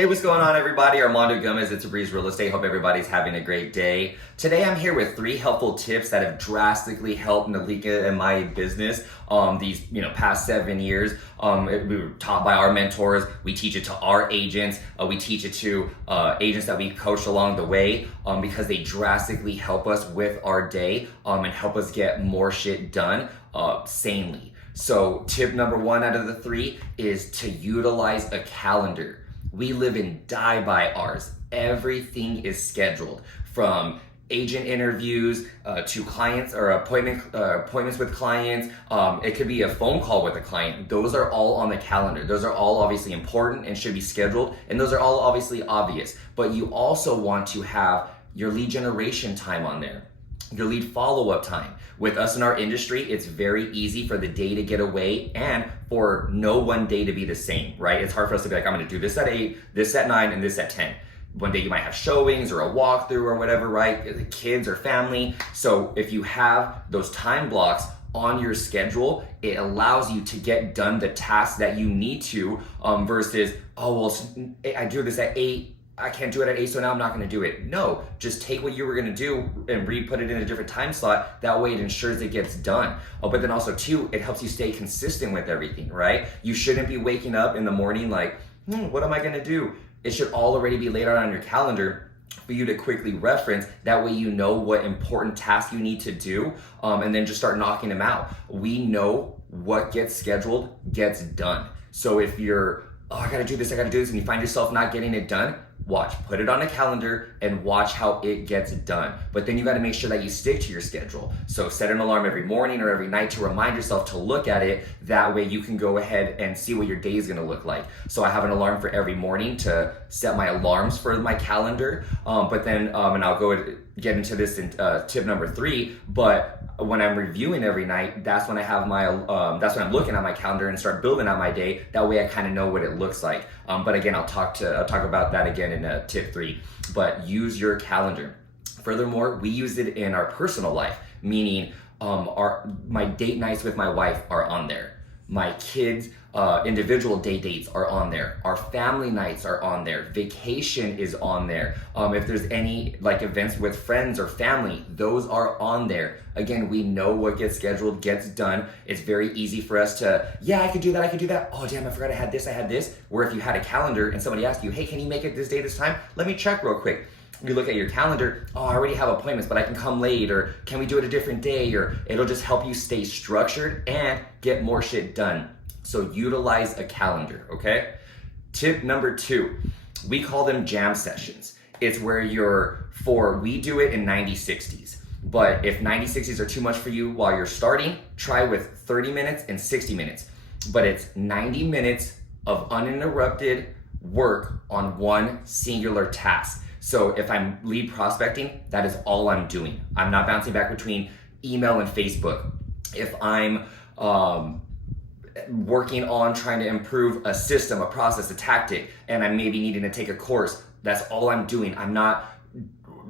Hey, what's going on, everybody? Armando Gomez, It's a Breeze Real Estate. Hope everybody's having a great day. Today, I'm here with 3 helpful tips that have drastically helped Nalika and my business these past 7 years. We were taught by our mentors. We teach it to our agents. We teach it to agents that we coach along the way because they drastically help us with our day and help us get more shit done sanely. So, tip number 1 out of the 3 is to utilize a calendar. We live and die by ours. Everything is scheduled, from agent interviews to clients or appointments with clients. It could be a phone call with a client. Those are all on the calendar. Those are all obviously important and should be scheduled, and those are all obviously obvious. But you also want to have your lead generation time on there, your lead follow-up time. With us in our industry, it's very easy for the day to get away and for no one day to be the same, right? It's hard for us to be like, I'm gonna do this at 8, this at 9, and this at 10. One day you might have showings or a walkthrough or whatever, right? The kids or family. So if you have those time blocks on your schedule, it allows you to get done the tasks that you need to versus, I do this at 8, I can't do it at 8, so now I'm not gonna do it. No, just take what you were gonna do and re-put it in a different time slot. That way it ensures it gets done. But then also too, it helps you stay consistent with everything, right? You shouldn't be waking up in the morning like, what am I gonna do? It should already be laid out on your calendar for you to quickly reference. That way you know what important tasks you need to do and then just start knocking them out. We know what gets scheduled gets done. So if you're, I gotta do this, and you find yourself not getting it done, put it on a calendar and watch how it gets done. But then you gotta make sure that you stick to your schedule. So set an alarm every morning or every night to remind yourself to look at it. That way you can go ahead and see what your day is gonna look like. So I have an alarm for every morning to set my alarms for my calendar. But then, and I'll get into this in tip number 3, but when I'm reviewing every night, that's when I have that's when I'm looking at my calendar and start building out my day. That way I kind of know what it looks like. But again, I'll talk about that again in tip 3, but use your calendar. Furthermore, we use it in our personal life, meaning my date nights with my wife are on there. My kids' individual day dates are on there. Our family nights are on there. Vacation is on there. If there's any like events with friends or family, those are on there. Again, we know what gets scheduled gets done. It's very easy for us to, I could do that. Oh damn, I forgot I had this. Where if you had a calendar and somebody asked you, hey, can you make it this day, this time? Let me check real quick. You look at your calendar, I already have appointments, but I can come late, or can we do it a different day? Or it'll just help you stay structured and get more shit done. So utilize a calendar, okay? Tip number 2, we call them jam sessions. It's where we do it in 90-60s. But if 90-60s are too much for you while you're starting, try with 30 minutes and 60 minutes. But it's 90 minutes of uninterrupted work on one singular task. So if I'm lead prospecting, that is all I'm doing. I'm not bouncing back between email and Facebook. If I'm working on trying to improve a system, a process, a tactic, and I'm maybe needing to take a course, that's all I'm doing. I'm not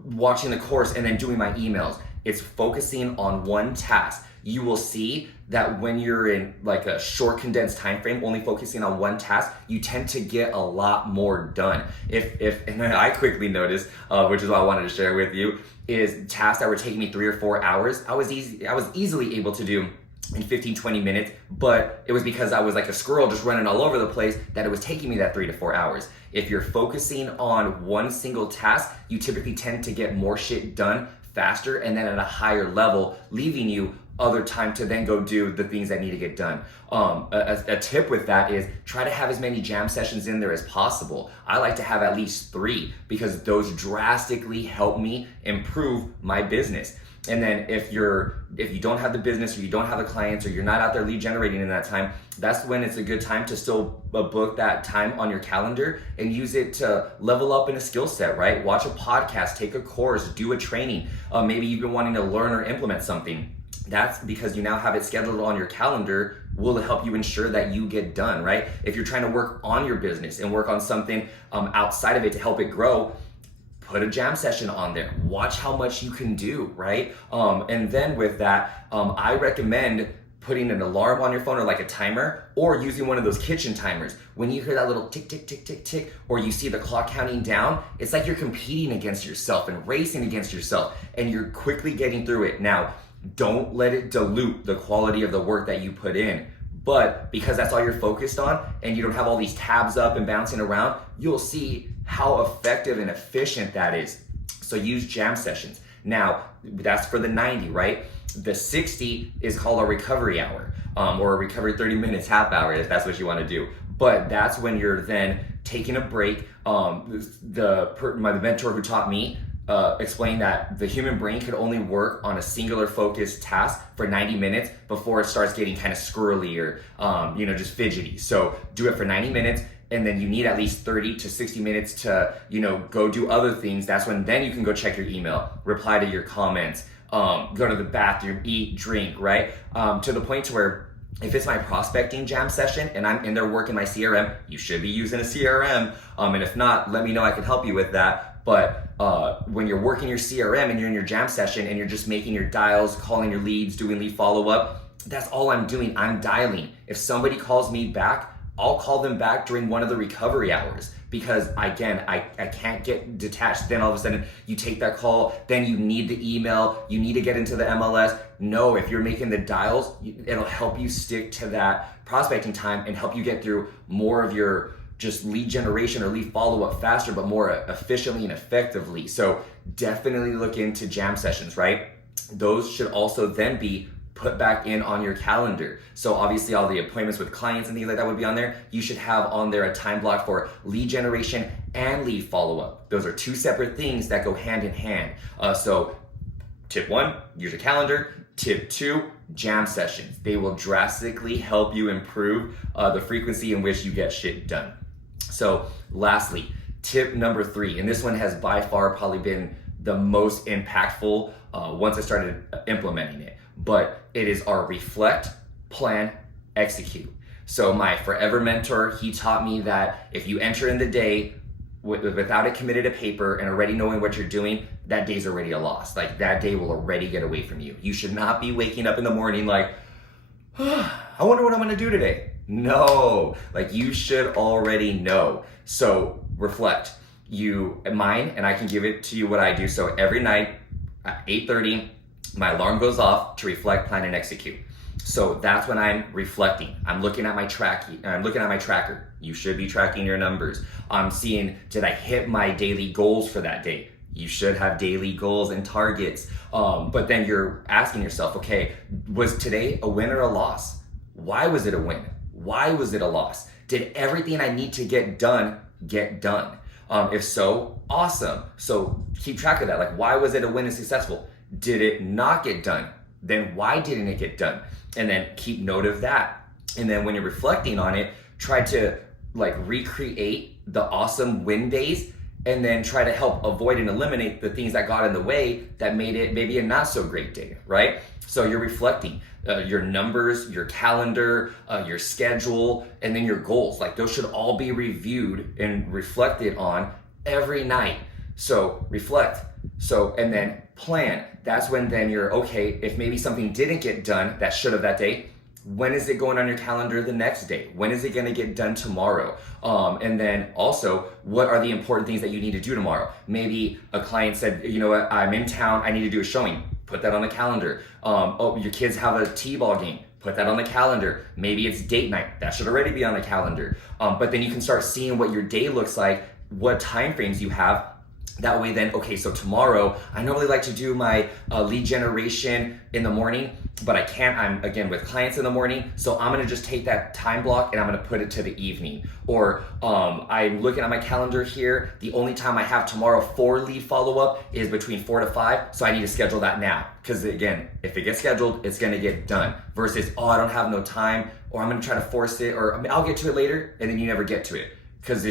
watching the course and then doing my emails. It's focusing on one task. You will see that when you're in like a short condensed time frame, only focusing on one task, you tend to get a lot more done. And then I quickly noticed, which is what I wanted to share with you, is tasks that were taking me 3 or 4 hours, I was easily able to do in 15-20 minutes, but it was because I was like a squirrel just running all over the place that it was taking me that 3 to 4 hours. If you're focusing on one single task, you typically tend to get more shit done faster and then at a higher level, leaving you other time to then go do the things that need to get done. A tip with that is try to have as many jam sessions in there as possible. I like to have at least 3 because those drastically help me improve my business. And then if you don't have the business or you don't have the clients or you're not out there lead generating in that time, that's when it's a good time to still book that time on your calendar and use it to level up in a skill set, right? Watch a podcast, take a course, do a training. Maybe you've been wanting to learn or implement something. That's because you now have it scheduled on your calendar will help you ensure that you get done, right? If you're trying to work on your business and work on something outside of it to help it grow, put a jam session on there. Watch how much you can do, right? And then with that, I recommend putting an alarm on your phone or like a timer, or using one of those kitchen timers. When you hear that little tick, tick, tick, tick, tick, or you see the clock counting down, it's like you're competing against yourself and racing against yourself, and you're quickly getting through it. Now, don't let it dilute the quality of the work that you put in. But because that's all you're focused on and you don't have all these tabs up and bouncing around, you'll see how effective and efficient that is. So use jam sessions. Now, that's for the 90, right? The 60 is called a recovery hour, or a recovery 30 minutes, half hour, if that's what you want to do. But that's when you're then taking a break. My mentor who taught me explained that the human brain could only work on a singular focused task for 90 minutes before it starts getting kind of squirrely or just fidgety. So do it for 90 minutes, and then you need at least 30 to 60 minutes to go do other things. That's when then you can go check your email, reply to your comments, go to the bathroom, eat, drink, right? To the point to where if it's my prospecting jam session and I'm in there working my CRM, you should be using a CRM. And if not, let me know, I can help you with that. But when you're working your CRM and you're in your jam session and you're just making your dials, calling your leads, doing lead follow-up, that's all I'm doing. I'm dialing. If somebody calls me back, I'll call them back during one of the recovery hours, because again, I can't get detached. Then all of a sudden you take that call, then you need the email, you need to get into the MLS. No, if you're making the dials, it'll help you stick to that prospecting time and help you get through more of your just lead generation or lead follow-up faster, but more efficiently and effectively. So definitely look into jam sessions, right? Those should also then be put back in on your calendar. So obviously all the appointments with clients and things like that would be on there. You should have on there a time block for lead generation and lead follow-up. Those are two separate things that go hand in hand. So tip 1, use your calendar. Tip 2, jam sessions. They will drastically help you improve the frequency in which you get shit done. So lastly, tip number 3, and this one has by far probably been the most impactful once I started implementing it, but it is our reflect, plan, execute. So my forever mentor, he taught me that if you enter in the day without it committed to paper and already knowing what you're doing, that day's already a loss. Like that day will already get away from you. You should not be waking up in the morning like, I wonder what I'm gonna do today. No, like you should already know. So reflect. Mine, and I can give it to you what I do. So every night at 8:30, my alarm goes off to reflect, plan, and execute. So that's when I'm reflecting. I'm looking at my tracker. You should be tracking your numbers. I'm seeing, did I hit my daily goals for that day? You should have daily goals and targets. But then you're asking yourself, okay, was today a win or a loss? Why was it a win? Why was it a loss? Did everything I need to get done get done? If so, awesome. So keep track of that. Like, why was it a win and successful? Did it not get done? Then why didn't it get done? And then keep note of that. And then when you're reflecting on it, try to like recreate the awesome win days, and then try to help avoid and eliminate the things that got in the way that made it maybe a not so great day, right? So you're reflecting your numbers, your calendar, your schedule, and then your goals. Like those should all be reviewed and reflected on every night. So reflect. So, and then plan. That's when then you're, okay, if maybe something didn't get done that should have that day, when is it going on your calendar the next day? When is it going to get done tomorrow? And then also, what are the important things that you need to do tomorrow? Maybe a client said, you know what, I'm in town, I need to do a showing. Put that on the calendar. Your kids have a t-ball game. Put that on the calendar. Maybe it's date night. That should already be on the calendar. But then you can start seeing what your day looks like, what time frames you have. That way then, okay, so tomorrow, I normally like to do my lead generation in the morning, but I can't, I'm again with clients in the morning, so I'm gonna just take that time block and I'm gonna put it to the evening. Or I'm looking at my calendar here, the only time I have tomorrow for lead follow-up is between 4 to 5, so I need to schedule that now. Because again, if it gets scheduled, it's gonna get done. Versus, I don't have no time, or I'm gonna try to force it, or I'll get to it later, and then you never get to it. Because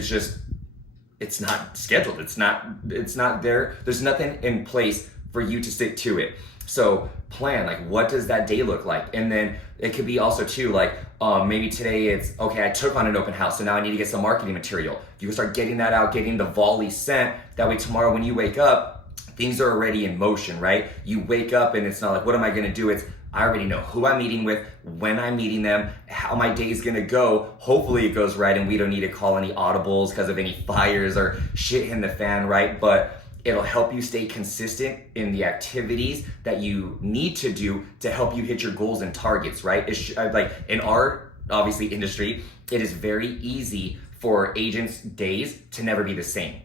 it's not scheduled. It's not there. There's nothing in place for you to stick to it. So plan, like, what does that day look like? And then it could be also too, like, maybe today it's, okay, I took on an open house, so now I need to get some marketing material. You can start getting that out, getting the volley sent. That way tomorrow when you wake up, things are already in motion, right? You wake up and it's not like, what am I gonna do? It's, I already know who I'm meeting with, when I'm meeting them, how my day's gonna go. Hopefully it goes right and we don't need to call any audibles because of any fires or shit hitting the fan, right? But it'll help you stay consistent in the activities that you need to do to help you hit your goals and targets, right? Like in our, obviously, industry, it is very easy for agents' days to never be the same.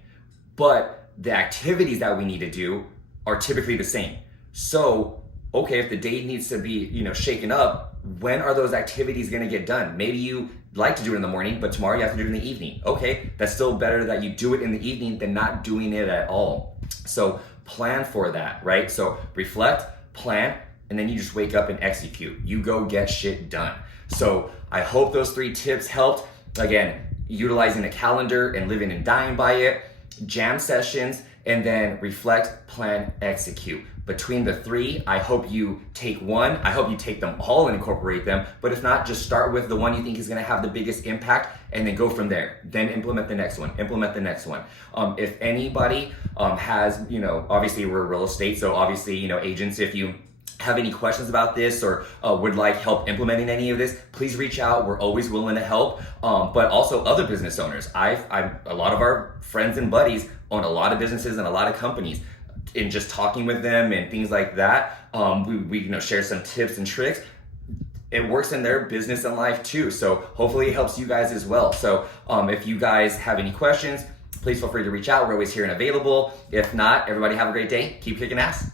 But the activities that we need to do are typically the same. So, okay, if the day needs to be, shaken up, when are those activities gonna get done? Maybe you like to do it in the morning, but tomorrow you have to do it in the evening. Okay, that's still better that you do it in the evening than not doing it at all. So plan for that, right? So reflect, plan, and then you just wake up and execute. You go get shit done. So I hope those 3 tips helped. Again, utilizing a calendar and living and dying by it, jam sessions, and then reflect, plan, execute. Between the 3, I hope you take one. I hope you take them all and incorporate them. But if not, just start with the one you think is gonna have the biggest impact and then go from there. Then implement the next one, implement the next one. If anybody has, obviously we're real estate, so obviously, agents, if you have any questions about this or would like help implementing any of this, please reach out. We're always willing to help. But also other business owners. A lot of our friends and buddies own a lot of businesses and a lot of companies. In just talking with them and things like that, we share some tips and tricks. It works in their business and life too. So hopefully it helps you guys as well. So if you guys have any questions, please feel free to reach out. We're always here and available. If not, everybody have a great day. Keep kicking ass.